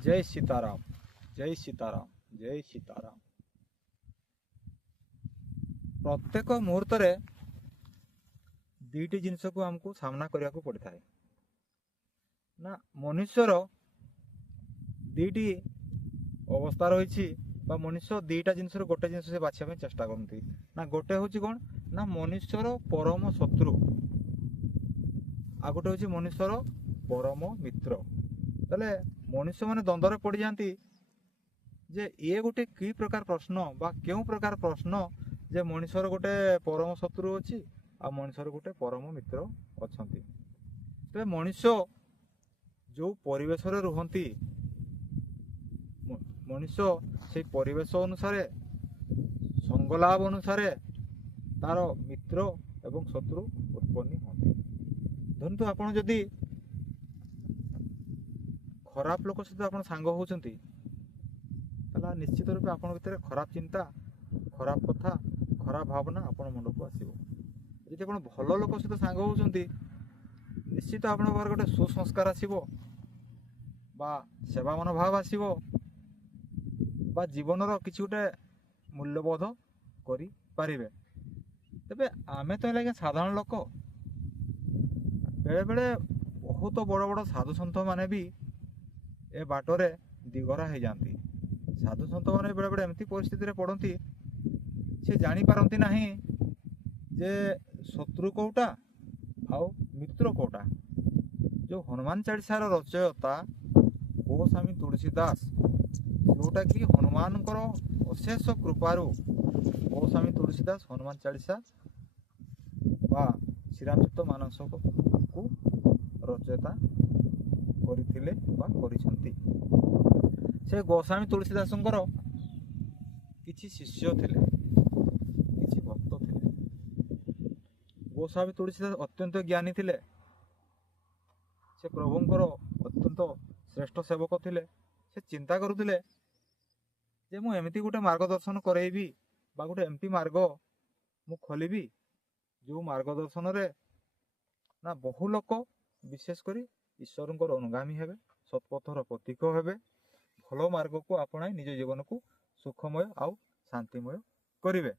जय सीताराम, जय सीताराम, जय सीताराम। प्रत्येक मुहूर्त दुईटी जिनस को आमको सामना करने को पड़ता है ना। मनुष्यर दुईटी अवस्था रही, मनुष्य दुईटा जिनस गोटे जिन से बाछा चेष्टा करती ना। गोटे हूँ कौन ना मनुष्यर परम शत्रु, आ गोटे हूँ मनुष्यर परम मित्र। तेरे मनुष्य मैंने द्वंद्व पड़ जाती जे ये गोटे कि प्रकार प्रश्न बा क्यों प्रकार प्रश्न जे मनुष्यर गोटे परम शत्रु अच्छी आ मनुष्यर गोटे परम मित्र अच्छा। तेरे मनुष्य जो परिवेश रुहति, मनुष्य से परिवेश अनुसार संगलाभ अनुसार तार मित्र एवं शत्रु उत्पन्न होती। धरतु आपण जदि खराब लोक सहित आप सांग होती निश्चित रूप आपण भीतर खराब चिंता, खराब कथा, खराब भावना आपण मुंड को आसो। जब आप भल लोक सहित सांग होती निश्चित आप गोटे सुसंस्कार आसो, सेवा मनोभाव आसो, जीवन किसी गोटे मूल्यबोध करें। तेरे आम तो है साधारण लोक, बेले बेले बहुत बड़ बड़ साधु सन्थ माने भी ए बाटरे दिगरा हो जाती। साधु सन्थ मैंने बेले बेले एमती परिस्थिति पड़ती से जापारती ना जे शत्रु कौटा आउ मित्र कौटा। जो हनुमान चालीसार रचयिता गोस्वामी तुलसीदास, जोटा कि हनुमान अशेष कृपारू गोस्वामी तुलसीदास हनुमान चालीसा बा श्रीरामचरित मानस को रचयिता करथिले बा करिसंती। से गोस्वामी तुलसीदास किछि शिष्य थिले, किछि भक्त थिले। गोस्वामी तुलसीदास अत्यंत ज्ञानी थिले, से प्रभुंकर अत्यंत श्रेष्ठ सेवक थिले। से चिंता करुथिले जे मु एमिति गोटे मार्गदर्शन करेबी बा गोटे एमती मार्ग मु खोलिबी जो मार्गदर्शन रे ना बहु लोक विशेषकर ईश्वर अनुगामी हेबे, सत्पथर प्रतीक हेबे, भल मार्ग को आपणाई निज जीवन को सुखमय आउ शांतिमय करिवे।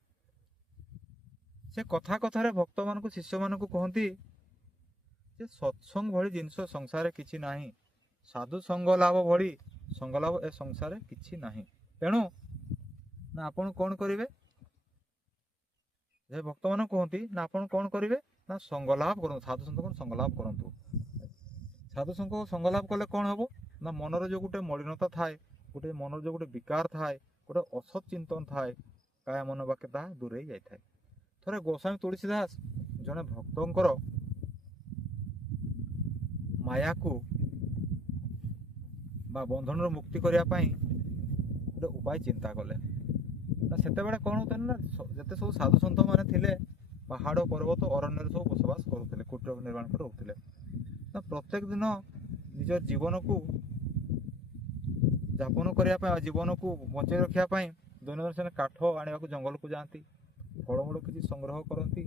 से कथा कथार भक्त मान शिष्य मान कहती जे सत्संग भली जिनस संसार किछि नाही, साधु संग लाभ भली संग लाभ ए संसार किछि नाही। तेणु ना आपण कौन करेंगे, भक्त मान कहती ना आपण कौन करेंगे ना संगलाभ करूँ, साधु सन्त को संगलाभ करूँ। साधु संघ संगलाभ कले कौन हम ना मनर जो गोटे मलिनता थाए, गोटे मनर जो गोटे विकार थाए, गोटे असत चिंतन थाए, काय मन बाके ताहा दूरे जाए। थरे गोस्वामी तुलसीदास जड़े भक्तंकर माया को बा बंधन मुक्ति करने गोटे उपाय चिंता कले। सेते बेले कौन होते ना जिते सब साधु सन्थ मैंने थिले पहाड़ पर्वत अरण्य सब बसवास करुले, कुटीर निर्माण कर रोकते। प्रत्येक दिन निज जीवन को यापन करने, जीवन को बचाई रखापी दैनंदिन से काठ आने जंगल को जाती, फलमूल किसी संग्रह करती,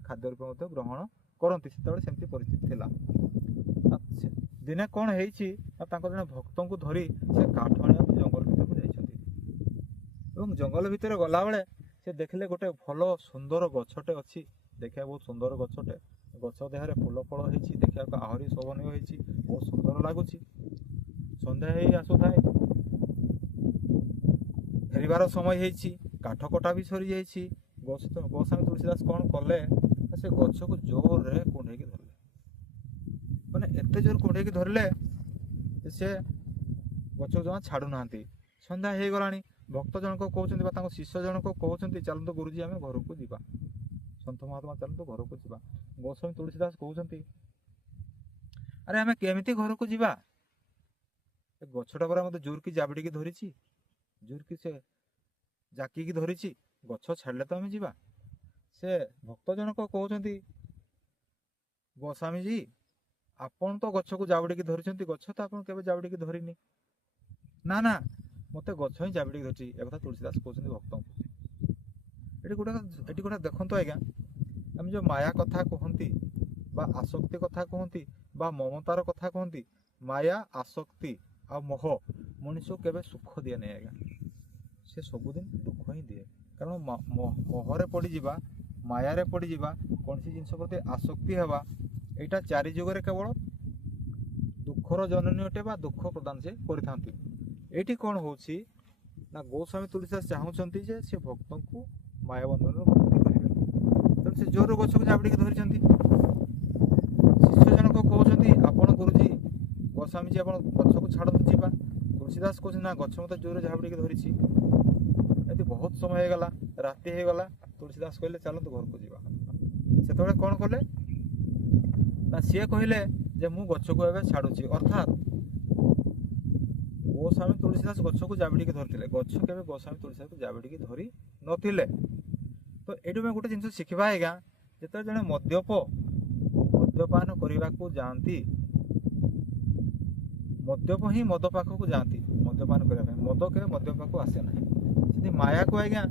खाद्य रूप ग्रहण करती। से परिस्थिति थिला। दिने कौन है जड़े भक्त को धरी से काठ आने जंगल भीतर को जाइछन्ति। जंगल भीतर गला बेले से देखले गोटे भल सुंदर गछटे अच्छी, देखा बहुत सुंदर गछटे, गछ देहरे फूल फल होती, देखा आहरी शोभनीय होती, बहुत सुंदर लगुच। संध्या ही आसुए, फेरबार समय होती, काठ कटा भी सरी जाइए। गोस्वामी तुलसीदास कौन कले से गछ को जोर रे कुंडे धरले, माने एते जोर कुंडे धरले से गछ जमा छाड़ू ना। संध्या हो गला, भक्त जनक कहते शिष्य जनक कहते चलतु गुरुजी आम घर को जा, सन्थ महात्मा चलतु घर को जा। गोस्वामी तुलसीदास कहते अरे आम केमिति घर को जा, गछटा पर मत जोर की जाबड़ी धरी, जोर की से जाकी धरी, गछ छाड़े तो आम जा। से भक्त जनक कहते गोस्वामी जी आपन तो गछ को जाबड़ी धरी, गछ तो आप केवे जाबड़ी धरिनी ना ना, मत गछ ही जाबड़ी धरती। एक तुलसीदास कहते भक्त ये गोटे देखते आज्ञा, आम जो माया कथा कहती बा आसक्ति कथा कहती बा ममतार कथा कहती, माया आसक्ति ଆଉ ମୋହ ମଣିଷକୁ କେବେ ସୁଖ ଦିଏ ନାହିଁ ଆଜ୍ଞା, ସେ ସବୁଦିନ ଦୁଃଖ ହିଁ ଦିଏ। କାରଣ ମୋହରେ ପଡ଼ିଯିବା, ମାୟାରେ ପଡ଼ିଯିବା, କୌଣସି ଜିନିଷ ପ୍ରତି ଆସକ୍ତି ହେବା, ଏଇଟା ଚାରି ଯୁଗରେ କେବଳ ଦୁଃଖର ଜନନୀ ଅଟେ ବା ଦୁଃଖ ପ୍ରଦାନ ସେ କରିଥାନ୍ତି। ଏଇଠି କ'ଣ ହେଉଛି ନା ଗୋସ୍ୱାମୀ ତୁଳସୀଦାସ ଚାହୁଁଛନ୍ତି ଯେ ସେ ଭକ୍ତଙ୍କୁ ମାୟାବନ୍ଧନରୁ ମୁକ୍ତି କରିବେ। ତେଣୁ ସେ ଜୋରରୁ ଗଛକୁ ଜାବୁଡ଼ିକି ଧରିଛନ୍ତି। ଶିଷ୍ୟ ଜଣକ କହୁଛନ୍ତି, ଆପଣ ଗୁରୁଜୀ, ଗୋସ୍ୱାମୀଜୀ ଆପଣ ଗଛକୁ ଛାଡ଼ନ୍ତୁ ଯିବା। ତୁଳସୀଦାସ କହୁଛନ୍ତି, ନା ଗଛ ମୋତେ ଜୋରରେ ଝାବୁଡ଼ିକି ଧରିଛି। ଏମିତି ବହୁତ ସମୟ ହେଇଗଲା, ରାତି ହେଇଗଲା। ତୁଳସୀଦାସ କହିଲେ ଚାଲନ୍ତୁ ଘରକୁ ଯିବା। ସେତେବେଳେ କ'ଣ କଲେ ନା ସିଏ କହିଲେ ଯେ ମୁଁ ଗଛକୁ ଏବେ ଛାଡ଼ୁଛି। ଅର୍ଥାତ୍ ଗୋସ୍ୱାମୀ ତୁଳସୀଦାସ ଗଛକୁ ଜାବୁଡ଼ିକି ଧରିଥିଲେ, ଗଛ କେବେ ଗୋସ୍ୱାମୀ ତୁଳସୀଦାସକୁ ଜାବୁଡ଼ିକି ଧରି ନଥିଲେ। ତ ଏଇଠୁ ଆମେ ଗୋଟେ ଜିନିଷ ଶିଖିବା ଆଜ୍ଞା, ଯେତେବେଳେ ଜଣେ ମଦ୍ୟପାନ କରିବାକୁ ଯାଆନ୍ତି, ମଦ୍ୟପ ହିଁ ମଦ ପାଖକୁ ଯାଆନ୍ତି ମଦ୍ୟପାନ କରିବା ପାଇଁ, ମଦ କେବେ ମଦ୍ୟ ପାଖକୁ ଆସେ ନାହିଁ। ଯଦି ମାୟାକୁ ଆଜ୍ଞା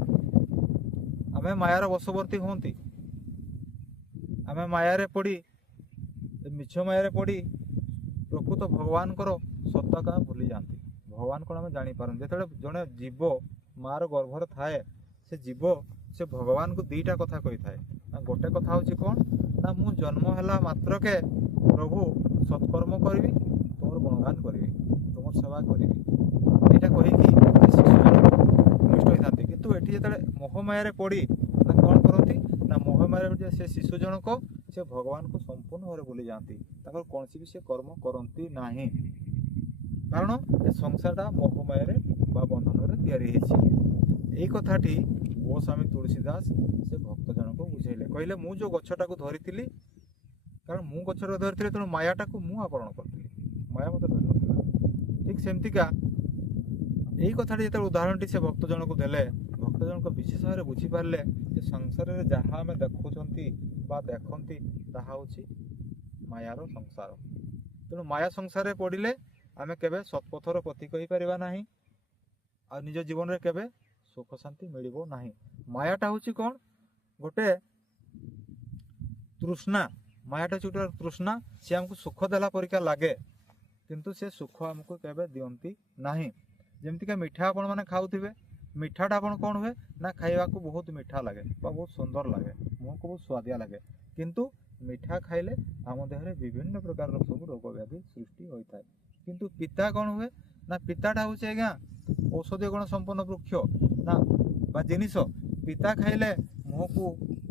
ଆମେ ମାୟାର ବଶବର୍ତ୍ତୀ ହୁଅନ୍ତି, ଆମେ ମାୟାରେ ପଡ଼ି, ମିଛ ମାୟାରେ ପଡ଼ି ପ୍ରକୃତ ଭଗବାନଙ୍କର ସତ୍ତାକୁ ଆମେ ଭୁଲି ଯାଆନ୍ତି। ଭଗବାନ କ'ଣ ଆମେ ଜାଣିପାରନ୍ତି। ଯେତେବେଳେ ଜଣେ ଜୀବ ମାଆର ଗର୍ଭରେ ଥାଏ, ସେ ଜୀବ ସେ ଭଗବାନଙ୍କୁ ଦୁଇଟା କଥା କହିଥାଏ। ନା ଗୋଟେ କଥା ହେଉଛି କ'ଣ ନା ମୁଁ ଜନ୍ମ ହେଲା ମାତ୍ରକେ ପ୍ରଭୁ ସତ୍କର୍ମ କରିବି, ତୁମର ଗୁଣଗାନ କରିବି, ତୁମର ସେବା କରିବି, ଏଇଟା କହିକି ଶିଶୁ ଜଣକ ଭୂମିଷ୍ଠ ହୋଇଥାନ୍ତି। କିନ୍ତୁ ଏଠି ଯେତେବେଳେ ମୋହମାୟାରେ ପଡ଼ି ନା କ'ଣ କରନ୍ତି ନା ମୋହମାୟାରେ ସେ ଶିଶୁ ଜଣକ ସେ ଭଗବାନଙ୍କୁ ସମ୍ପୂର୍ଣ୍ଣ ଭାବରେ ଭୁଲି ଯାଆନ୍ତି। ତାଙ୍କର କୌଣସି ବି ସେ କର୍ମ କରନ୍ତି ନାହିଁ। କାରଣ ଏ ସଂସାରଟା ମୋହମାୟାରେ ବା ବନ୍ଧନରେ ତିଆରି ହେଇଛି। ଏଇ କଥାଟି ଗୋସ୍ୱାମୀ ତୁଳସୀଦାସ ସେ ଭକ୍ତ ଜଣକୁ ବୁଝେଇଲେ। କହିଲେ ମୁଁ ଯେଉଁ ଗଛଟାକୁ ଧରିଥିଲି, କାରଣ ମୁଁ ଗଛଟାକୁ ଧରିଥିଲି, ତେଣୁ ମାୟାଟାକୁ ମୁଁ ଆବରଣ କରିଥିଲି, ମାୟା ମୋତେ ଧରିନଥିଲା। ଠିକ୍ ସେମିତିକା ଏଇ କଥାଟି ଯେତେବେଳେ ଉଦାହରଣଟି ସେ ଭକ୍ତ ଜଣକୁ ଦେଲେ, ଭକ୍ତ ଜଣକ ବିଶେଷ ଭାବରେ ବୁଝିପାରିଲେ ଯେ ସଂସାରରେ ଯାହା ଆମେ ଦେଖୁଛନ୍ତି ବା ଦେଖନ୍ତି ତାହା ହେଉଛି ମାୟାର ସଂସାର। ତେଣୁ ମାୟା ସଂସାରରେ ପଡ଼ିଲେ ଆମେ କେବେ ସତ୍ପଥର ପ୍ରତୀକ ହେଇପାରିବା ନାହିଁ, ଆଉ ନିଜ ଜୀବନରେ କେବେ ସୁଖ ଶାନ୍ତି ମିଳିବ ନାହିଁ। ମାୟାଟା ହେଉଛି କ'ଣ ଗୋଟେ ତୃଷ୍ଣା, ମାୟାଟା ହେଉଛି ଗୋଟେ ତୃଷ୍ଣା। ସେ ଆମକୁ ସୁଖ ଦେଲା ପରିକା ଲାଗେ, କିନ୍ତୁ ସେ ସୁଖ ଆମକୁ କେବେ ଦିଅନ୍ତି ନାହିଁ। ଯେମିତିକା ମିଠା ଆପଣମାନେ ଖାଉଥିବେ, ମିଠାଟା ଆପଣ କ'ଣ ହୁଏ ନା ଖାଇବାକୁ ବହୁତ ମିଠା ଲାଗେ ବା ବହୁତ ସୁନ୍ଦର ଲାଗେ, ମୁହଁକୁ ବହୁତ ସୁଆଦିଆ ଲାଗେ। କିନ୍ତୁ ମିଠା ଖାଇଲେ ଆମ ଦେହରେ ବିଭିନ୍ନ ପ୍ରକାରର ସବୁ ରୋଗ ବ୍ୟାଧି ସୃଷ୍ଟି ହୋଇଥାଏ। କିନ୍ତୁ ପିତା କ'ଣ ହୁଏ ନା ପିତାଟା ହେଉଛି ଆଜ୍ଞା ଔଷଧୀୟ ଗୁଣ ସମ୍ପନ୍ନ ବୃକ୍ଷ ନା ବା ଜିନିଷ। ପିତା ଖାଇଲେ ମୁହଁକୁ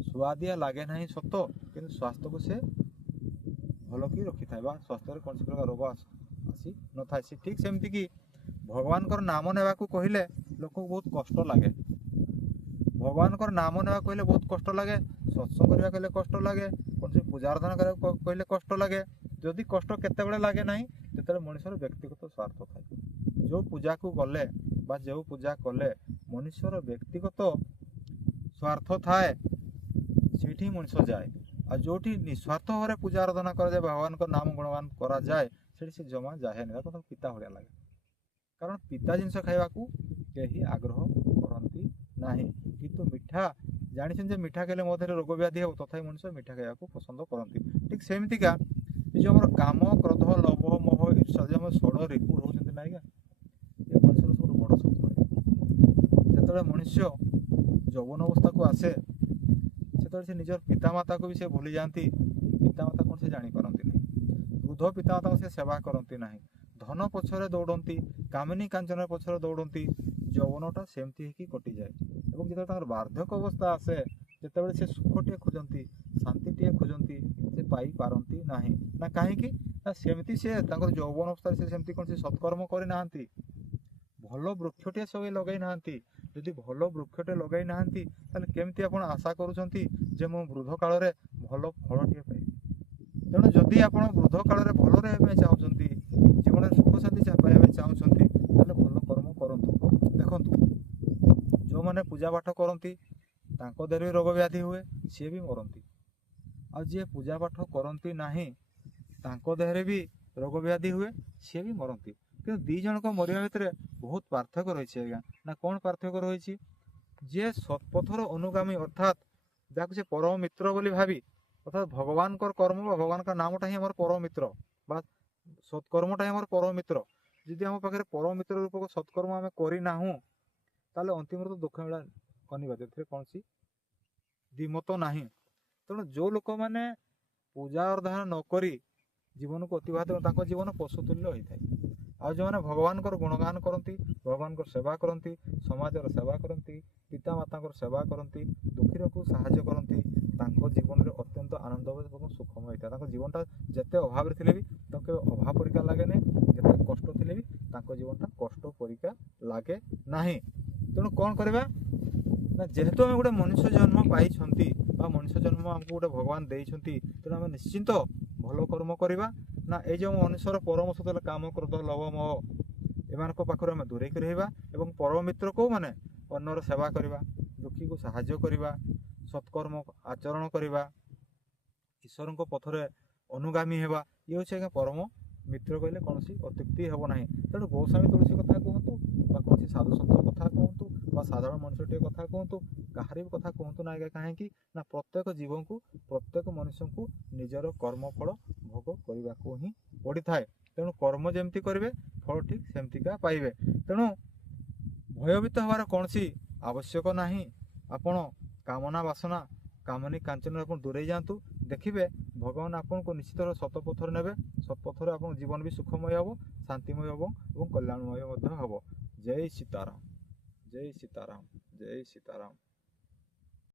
ସୁଆଦିଆ ଲାଗେ ନାହିଁ ସତ, କିନ୍ତୁ ସ୍ୱାସ୍ଥ୍ୟକୁ ସେ ଭଲକି ରଖିଥାଏ ବା ସ୍ୱାସ୍ଥ୍ୟରେ କୌଣସି ପ୍ରକାର ରୋଗ ଆସି ନଥାଏ। ସେ ଠିକ୍ ସେମିତିକି ଭଗବାନଙ୍କର ନାମ ନେବାକୁ କହିଲେ ଲୋକଙ୍କୁ ବହୁତ କଷ୍ଟ ଲାଗେ। ଭଗବାନଙ୍କର ନାମ ନେବାକୁ କହିଲେ ବହୁତ କଷ୍ଟ ଲାଗେ, ସତ୍ସଙ୍ଗ କରିବାକୁ କହିଲେ କଷ୍ଟ ଲାଗେ, କୌଣସି ପୂଜା ଆରାଧନା କରିବାକୁ କହିଲେ କଷ୍ଟ ଲାଗେ। ଯଦି କଷ୍ଟ କେତେବେଳେ ଲାଗେ ନାହିଁ, ଯେତେବେଳେ ମଣିଷର ବ୍ୟକ୍ତିଗତ ସ୍ୱାର୍ଥ ଥାଏ। ଯେଉଁ ପୂଜାକୁ ଗଲେ ବା ଯେଉଁ ପୂଜା କଲେ ମଣିଷର ବ୍ୟକ୍ତିଗତ ସ୍ୱାର୍ଥ ଥାଏ, ସେଇଠି ମଣିଷ ଯାଏ। ଆଉ ଯେଉଁଠି ନିଃସ୍ୱାର୍ଥ ଭାବରେ ପୂଜା ଆରାଧନା କରାଯାଏ, ଭଗବାନଙ୍କ ନାମ ଗୁଣଗାନ କରାଯାଏ, ସେଠି ସେ ଜମା ଯାଏନି। ତାକୁ ପିତା ଭଳିଆ ଲାଗେ। କାରଣ ପିତା ଜିନିଷ ଖାଇବାକୁ କେହି ଆଗ୍ରହ କରନ୍ତି ନାହିଁ। କିନ୍ତୁ ମିଠା ଜାଣିଛନ୍ତି ଯେ ମିଠା ଖାଇଲେ ମୋ ଦେହରେ ରୋଗ ବ୍ୟାଧି ହେବ, ତଥାପି ମଣିଷ ମିଠା ଖାଇବାକୁ ପସନ୍ଦ କରନ୍ତି। ଠିକ୍ ସେମିତିକା ଏ ଯେଉଁ ଆମର କାମ, କ୍ରୋଧ, ଲୋଭ, ମୋହ, ଈର୍ଷା, ଯେ ଆମର ଷୋଡ଼ ରିପୁ ରହୁଛନ୍ତି ନା ଆଜ୍ଞା, ଏ ମଣିଷର ସବୁଠୁ ବଡ଼ ଶତ୍ରୁ। ଯେତେବେଳେ ମଣିଷ ଯୌବନ ଅବସ୍ଥାକୁ ଆସେ, ସେତେବେଳେ ସେ ନିଜର ପିତାମାତାକୁ ବି ସେ ଭୁଲି ଯାଆନ୍ତି। ପିତାମାତା କ'ଣ ସେ ଜାଣିପାରନ୍ତି ନାହିଁ। ବୃଦ୍ଧ ପିତାମାତାଙ୍କୁ ସେ ସେବା କରନ୍ତି ନାହିଁ। ଧନ ପଛରେ ଦୌଡ଼ନ୍ତି, କାମିନୀ କାଞ୍ଚନ ପଛରେ ଦୌଡ଼ନ୍ତି। ଯୌବନଟା ସେମିତି ହେଇକି କଟିଯାଏ। ଏବଂ ଯେତେବେଳେ ତାଙ୍କର ବାର୍ଦ୍ଧକ୍ୟ ଅବସ୍ଥା ଆସେ, ଯେତେବେଳେ ସେ ସୁଖଟିଏ ଖୋଜନ୍ତି, ଶାନ୍ତିଟିଏ ଖୋଜନ୍ତି, ସେ ପାଇପାରନ୍ତି ନାହିଁ। ନା କାହିଁକି ନା ସେମିତି ସେ ତାଙ୍କର ଯୌବନ ଅବସ୍ଥାରେ ସେ ସେମିତି କୌଣସି ସତ୍କର୍ମ କରିନାହାନ୍ତି, ଭଲ ବୃକ୍ଷଟିଏ ସବୁ ଲଗାଇ ନାହାନ୍ତି। ଯଦି ଭଲ ବୃକ୍ଷଟେ ଲଗାଇ ନାହାନ୍ତି, ତାହେଲେ କେମିତି ଆପଣ ଆଶା କରୁଛନ୍ତି ଯେ ମୁଁ ବୃଦ୍ଧ କାଳରେ ଭଲ ଫଳଟିଏ ପାଇବି। ତେଣୁ ଯଦି ଆପଣ ବୃଦ୍ଧ କାଳରେ ଭଲ ରହିବା ପାଇଁ ଚାହୁଁଛନ୍ତି, ଜୀବନରେ ସୁଖ ଶାନ୍ତି ପାଇବା ପାଇଁ ଚାହୁଁଛନ୍ତି, ତାହେଲେ ଭଲ କର୍ମ କରନ୍ତୁ। ଦେଖନ୍ତୁ, ଯେଉଁମାନେ ପୂଜା ପାଠ କରନ୍ତି ତାଙ୍କ ଦେହରେ ବି ରୋଗ ବ୍ୟାଧି ହୁଏ, ସିଏ ବି ମରନ୍ତି। ଆଉ ଯିଏ ପୂଜା ପାଠ କରନ୍ତି ନାହିଁ, ତାଙ୍କ ଦେହରେ ବି ରୋଗ ବ୍ୟାଧି ହୁଏ, ସିଏ ବି ମରନ୍ତି। କିନ୍ତୁ ଦୁଇ ଜଣଙ୍କ ମରିବା ଭିତରେ ବହୁତ ପାର୍ଥକ୍ୟ ରହିଛି ଆଜ୍ଞା। ନା କ'ଣ ପାର୍ଥକ୍ୟ ରହିଛି? ଯିଏ ସତ୍ପଥର ଅନୁଗାମୀ, ଅର୍ଥାତ୍ ଯାହାକୁ ସେ ପରମ ମିତ୍ର ବୋଲି ଭାବି, ଅର୍ଥାତ୍ ଭଗବାନଙ୍କର କର୍ମ ବା ଭଗବାନଙ୍କ ନାମଟା ହିଁ ଆମର ପରମ ମିତ୍ର ବା ସତ୍କର୍ମଟା ହିଁ ଆମର ପରମ ମିତ୍ର। ଯଦି ଆମ ପାଖରେ ପରମ ମିତ୍ର ରୂପକ ସତ୍କର୍ମ ଆମେ କରିନାହୁଁ ତାହେଲେ ଅନ୍ତିମରେ ତ ଦୁଃଖ ମିଳା ଅନିବାର୍ଯ୍ୟ, ଏଥିରେ କୌଣସି ଦ୍ୱିମତ ନାହିଁ। ତେଣୁ ଯେଉଁ ଲୋକମାନେ ପୂଜା ଅର୍ଦ୍ଧନା ନ କରି ଜୀବନକୁ ଅତିବାହିତ ତାଙ୍କ ଜୀବନ ପଶୁତୁଲ୍ୟ ହୋଇଥାଏ। ଆଉ ଯେଉଁମାନେ ଭଗବାନଙ୍କର ଗୁଣଗାନ କରନ୍ତି, ଭଗବାନଙ୍କର ସେବା କରନ୍ତି, ସମାଜର ସେବା କରନ୍ତି, ପିତାମାତାଙ୍କର ସେବା କରନ୍ତି, ଦୁଃଖୀରକୁ ସାହାଯ୍ୟ କରନ୍ତି, ତାଙ୍କ ଜୀବନରେ ଅତ୍ୟନ୍ତ ଆନନ୍ଦ ଏବଂ ସୁଖମୟ ହୋଇଥାଏ। ତାଙ୍କ ଜୀବନଟା ଯେତେ ଅଭାବରେ ଥିଲେ ବି ତାଙ୍କୁ କେବେ ଅଭାବ ପରିକା ଲାଗେ ନାହିଁ, ଯେତେ କଷ୍ଟ ଥିଲେ ବି ତାଙ୍କ ଜୀବନଟା କଷ୍ଟ ପରିକା ଲାଗେ ନାହିଁ। ତେଣୁ କ'ଣ କରିବା ନା, ଯେହେତୁ ଆମେ ଗୋଟେ ମଣିଷ ଜନ୍ମ ପାଇଛନ୍ତି ବା ମଣିଷ ଜନ୍ମ ଆମକୁ ଗୋଟେ ଭଗବାନ ଦେଇଛନ୍ତି, ତେଣୁ ଆମେ ନିଶ୍ଚିନ୍ତ ଭଲ କର୍ମ କରିବା। ନା ଏଇ ଯେଉଁ ମନୁଷ୍ୟର ପରମ ଶତ୍ରୁ କାମ, କ୍ରୋଧ, ଲୋଭ, ମୋହ ଏମାନଙ୍କ ପାଖରୁ ଆମେ ଦୂରେଇକି ରହିବା ଏବଂ ପରମ ମିତ୍ର କେଉଁମାନେ ଅନ୍ୟର ସେବା କରିବା, ଦୁଃଖୀକୁ ସାହାଯ୍ୟ କରିବା, ସତ୍କର୍ମ ଆଚରଣ କରିବା, ଈଶ୍ୱରଙ୍କ ପଥରେ ଅନୁଗାମୀ ହେବା, ଇଏ ହେଉଛି ଆଜ୍ଞା ପରମ ମିତ୍ର କହିଲେ କୌଣସି ଅତ୍ୟୁକ୍ତି ହେବ ନାହିଁ। ତେଣୁ ଗୋସ୍ୱାମୀ ତୁଳସୀ କଥା କୁହନ୍ତୁ ବା କୌଣସି ସାଧୁସନ୍ଥ କଥା କୁହନ୍ତୁ ବା ସାଧାରଣ ମଣିଷଟିଏ କଥା କୁହନ୍ତୁ, କାହାରି ବି କଥା କୁହନ୍ତୁ ନା ଆଜ୍ଞା, କାହିଁକି ନା ପ୍ରତ୍ୟେକ ଜୀବଙ୍କୁ, ପ୍ରତ୍ୟେକ ମନୁଷ୍ୟଙ୍କୁ ନିଜର କର୍ମଫଳ ଭୋଗ କରିବାକୁ ହିଁ ପଡ଼ିଥାଏ। ତେଣୁ କର୍ମ ଯେମିତି କରିବେ ଫଳ ଠିକ୍ ସେମିତିକା ପାଇବେ। ତେଣୁ ଭୟଭୀତ ହେବାର କୌଣସି ଆବଶ୍ୟକ ନାହିଁ। ଆପଣ କାମନା ବାସନା କାମନି କାଞ୍ଚନରୁ ଆପଣ ଦୂରେଇ ଯାଆନ୍ତୁ, ଦେଖିବେ ଭଗବାନ ଆପଣଙ୍କୁ ନିଶ୍ଚିତ ସତପଥରେ ନେବେ। ସତପଥରେ ଆପଣଙ୍କ ଜୀବନ ବି ସୁଖମୟ ହେବ, ଶାନ୍ତିମୟ ହେବ ଏବଂ କଲ୍ୟାଣମୟ ମଧ୍ୟ ହେବ। ଜୟ ସୀତାରାମ, ଜୟ ସୀତାରାମ, ଜୟ ସୀତାରାମ।